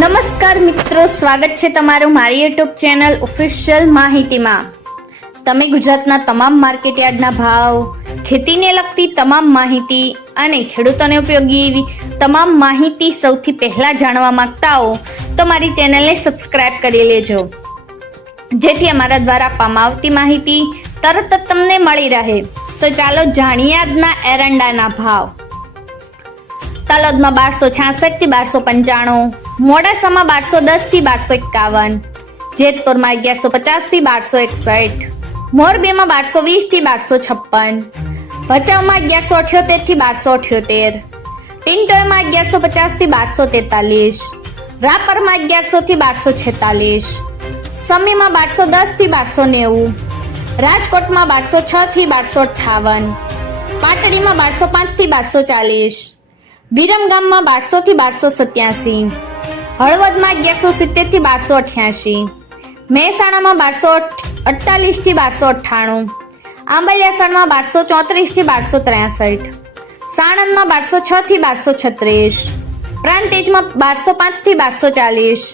નમસ્કાર મિત્રો, સ્વાગત છે તમારું મારી યુટ્યુબ ચેનલ ઓફિશિયલ માહિતીમાં। તમે ગુજરાતના તમામ માર્કેટયાર્ડના ભાવ, ખેતીને લગતી તમામ માહિતી અને ખેડૂતોને ઉપયોગી એવી તમામ માહિતી સૌથી પહેલા જાણવા માંગતા હો તો મારી ચેનલને સબસ્ક્રાઇબ કરી લેજો, જેથી અમારા દ્વારા આપવામાં આવતી માહિતી તરત જ તમને મળી રહે। તો ચાલો જાણીએ આજના એરંડાના ભાવ। તલોદમાં 1266 થી 1295, મોડાસામાં 1210 થી 1251, જેતપુરમાં 1150 થી 1261, મોરબીમાં 1220 થી 1256, ભચાઉમાં 1178 થી 1278, ટિંટોયમાં 1150 થી 1243, રાપરમાં 1100 થી 1246, સમીમાં 1210 થી 1290, રાજકોટમાં 1206 થી 1258, પાટડીમાં 1205 થી 1240, વિરમગામમાં 1200 થી 1287, હળવદમાં 1170 થી 1288, મહેસાણામાં 1248 થી 1298, આંબલિયાસણમાં 1234 થી 1263, સાણંદમાં 1206 થી 1236, પ્રાંતિજમાં 1205 થી 1240,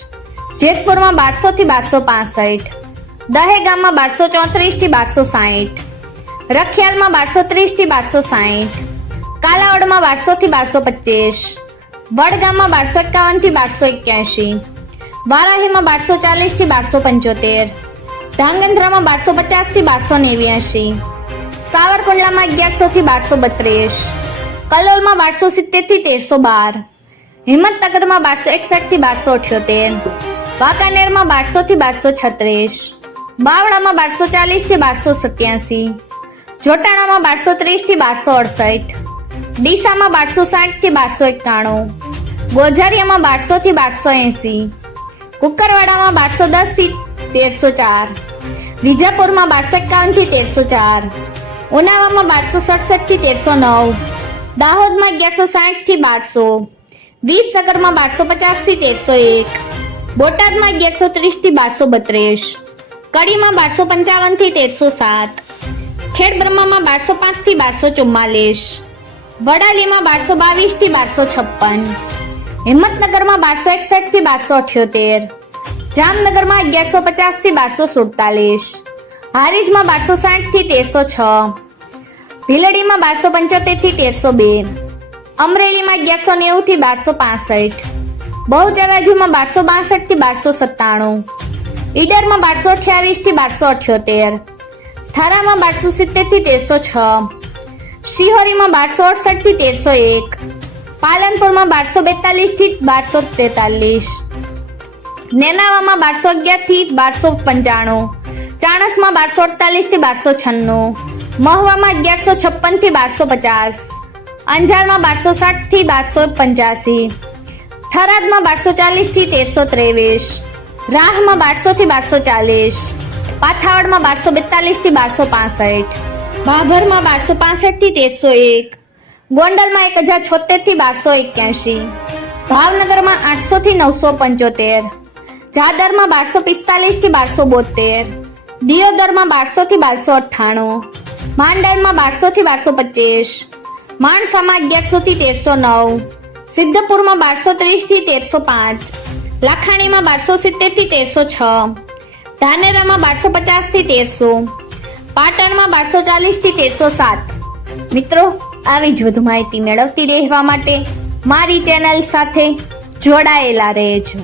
જેતપુરમાં 1200 થી 1265, દહેગામમાં 1234 થી 1260, રખિયાલમાં 1230 થી 1260, કાલાવડમાં 1200 થી 1225, વડગામમાં 1251 થી 1281, વારાહીમાં 1240 થી 1275, ધાંગધ્રામાં 1250 થી 1289, સાવરકુંડલામાં 1100 થી 1232, કલોલમાં 1270 થી 1312, હિંમતનગરમાં 1261 થી 1278, વાંકાનેરમાં 1200 થી 1236, બાવળામાં 1240 થી 1287, જોટાણામાં 1230 થી 1268, ડીસામાં 1260 થી 1291, ગોઝારિયામાં 1200 થી 1280, કુકરવાડામાં 1210 થી 1304, વિજાપુરમાં 1251 થી 1304, ઉનાવામાં 1267 થી 1309, દાહોદમાં 1160 થી 1200, વિસનગરમાં 1250 થી 1301, બોટાદમાં 1130 થી 1232, કડીમાં 1255 થી 1307, ખેડબ્રહ્મામાં 1205 થી 1244, વડાલીમાં 1222 થી 1256, હિંમતનગરમાં 1261 થી 1278, જામનગરમાં 1150 થી 1247, હારીજમાં 1260 થી 1306, ભીલડીમાં 1275 થી 1302, અમરેલીમાં 1190 થી 1265, બહુચરાજીમાં 1262 થી 1297, ઈડરમાં 1228 થી 1278, થારામાં 1270 થી 1306, શિહોરીમાં 1268 થી 1301, પાલનપુરમાં 1242 થી 1243, નેનાવામાં 1211 થી 1295, ચાણસમાં 1248 થી 1296, મહુવામાં 1156 થી 1250, અંજારમાં 1260 થી 1285, થરાદમાં 1240 થી 1323, રાહમાં 1200 થી 1240, પાથાવડમાં 1242 થી 1265, ભાભરમાં 1265 થી 1301, ગોંડલમાં 1076 થી 1281, ભાવનગરમાં 800 થી 975, જાદરમાં 1245 થી 1272, દિયોદરમાં 1200 થી 1298, માંડલમાં 1200 થી 1225, માણસામાં 1100 થી 1309, સિદ્ધપુરમાં 1230 થી 1305, લાખાણીમાં 1270 થી 1306, ધાનેરામાં 1250 થી 1300, પાટણમાં 1240 થી 1307। મિત્રો, આવી જ વધુ માહિતી મેળવતી રહેવા માટે મારી ચેનલ સાથે જોડાયેલા રહેજો।